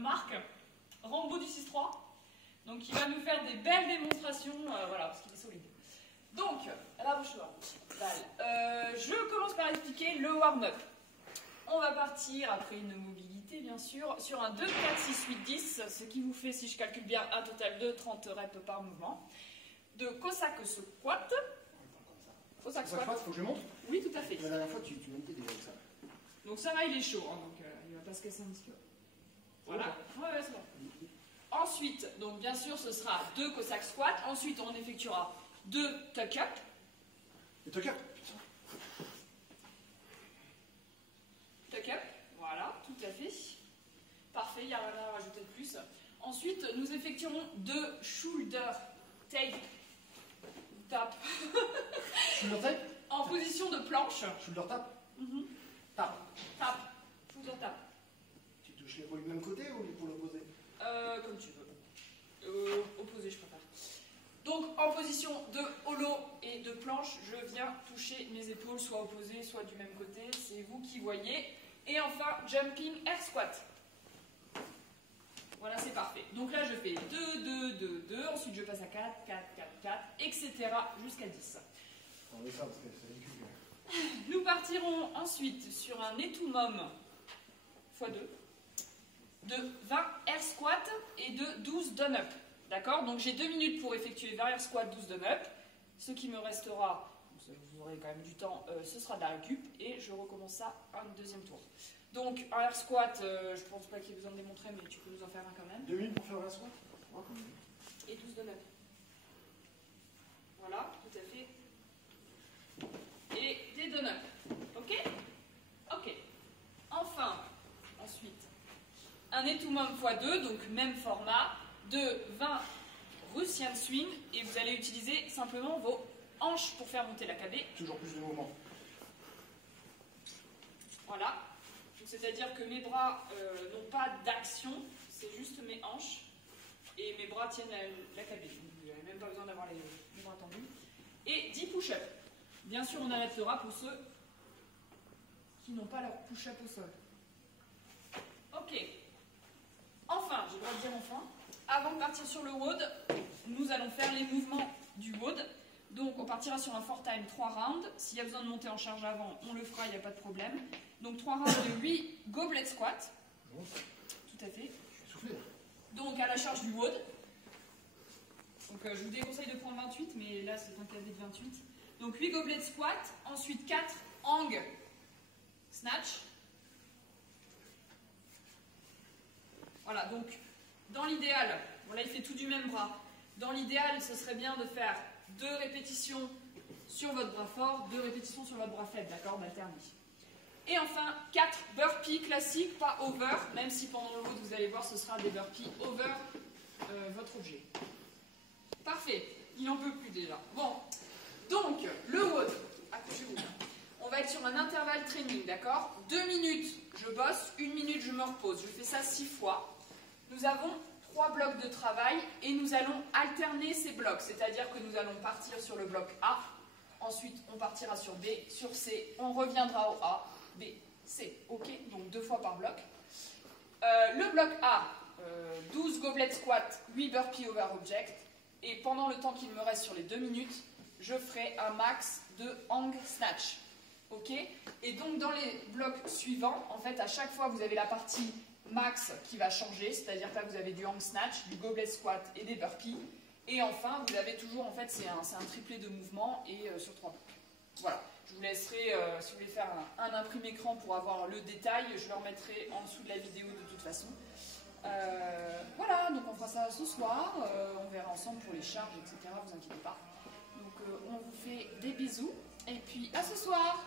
Marc, Rambo du 6-3. Donc il va nous faire des belles démonstrations, voilà, parce qu'il est solide. Donc, là, je commence par expliquer le warm-up. On va partir, après une mobilité bien sûr, sur un 2, 4, 6, 8, 10, ce qui vous fait, si je calcule bien, un total de 30 reps par mouvement. De Cossack squat. Cossack squat, faut que je montre. Oui, tout à fait. La dernière fois, tu m'as déjà avec ça. Donc ça va, il est chaud, hein, donc il va pas se casser un petit peu. Voilà, ouais, c'est bon. Ensuite, donc bien sûr, ce sera 2 Cossack squat. Ensuite, on effectuera 2 tuck-up. Et tuck-up. Tuck-up, voilà, tout à fait. Parfait, il n'y a rien à rajouter de plus. Ensuite, nous effectuerons 2 shoulder tape. Tap. Shoulder tape. En position de planche. Shoulder tap. Tap. Tap. Shoulder tap. Tu touches l'épaule du même côté ou l'épaule opposée? Comme tu veux. Opposé, je préfère. Donc, en position de holo et de planche, je viens toucher mes épaules, soit opposées, soit du même côté. C'est vous qui voyez. Et enfin, jumping air squat. Voilà, c'est parfait. Donc là, je fais 2, 2, 2, 2. Ensuite, je passe à 4, 4, 4, 4, etc. jusqu'à 10. On met ça parce que c'est ridicule. Nous partirons ensuite sur un Etumum x2 de 20 air squat et de 12 down-up. D'accord? Donc j'ai 2 minutes pour effectuer 20 air squat, 12 down-up. Ce qui me restera, vous aurez quand même du temps, ce sera de la récup et je recommence ça un deuxième tour. Donc un air squat, je pense pas qu'il y ait besoin de démontrer, mais tu peux nous en faire un quand même. 2 minutes pour faire un squat? Et 12 down-up. Voilà, tout à fait. Et des down-up. Ok? Ok. Enfin, ensuite, un Etumum x2, donc même format, de 20 Russian swing, et vous allez utiliser simplement vos hanches pour faire monter la KB. Toujours plus de mouvement. Voilà. C'est-à-dire que mes bras n'ont pas d'action, c'est juste mes hanches, et mes bras tiennent la KB. Vous n'avez même pas besoin d'avoir les bras tendus. Et 10 push-up. Bien sûr, on adaptera pour ceux qui n'ont pas leur push-up au sol. Ok. Enfin, j'ai le droit de dire enfin. Avant de partir sur le WOD, nous allons faire les mouvements du WOD. Donc, on partira sur un 4 time 3 rounds. S'il y a besoin de monter en charge avant, on le fera, il n'y a pas de problème. Donc, 3 rounds de 8 goblet squat. Tout à fait. Je suis soufflé. Donc, à la charge du WOD. Donc, je vous déconseille de prendre 28, mais là, c'est un KB de 28. Donc, 8 goblet squat. Ensuite, 4 hang snatch. Voilà, donc, dans l'idéal, bon là il fait tout du même bras. Dans l'idéal, ce serait bien de faire 2 répétitions sur votre bras fort, 2 répétitions sur votre bras faible, d'accord, d'alterner. Et enfin, 4 burpees classiques, pas over, même si pendant le WOD, vous allez voir, ce sera des burpees over votre objet. Parfait, il n'en peut plus déjà. Bon, donc, le WOD, accrochez-vous bien. On va être sur un intervalle training, d'accord? 2 minutes, je bosse, 1 minute, je me repose. Je fais ça 6 fois. Nous avons 3 blocs de travail et nous allons alterner ces blocs, c'est-à-dire que nous allons partir sur le bloc A, ensuite on partira sur B, sur C, on reviendra au A, B, C, ok, donc 2 fois par bloc. Le bloc A, 12 goblet squat, 8 burpees over object, et pendant le temps qu'il me reste sur les 2 minutes, je ferai un max de hang snatch, ok. Et donc dans les blocs suivants, en fait à chaque fois vous avez la partie max qui va changer, c'est-à-dire que là vous avez du hang snatch, du goblet squat et des burpees. Et enfin, vous avez toujours, en fait, c'est un triplé de mouvements et sur 3 blocs. Voilà, je vous laisserai, si vous voulez faire un imprimé écran pour avoir le détail, je le remettrai en dessous de la vidéo de toute façon. Voilà, donc on fera ça ce soir, on verra ensemble pour les charges, etc. Vous inquiétez pas. Donc on vous fait des bisous et puis à ce soir.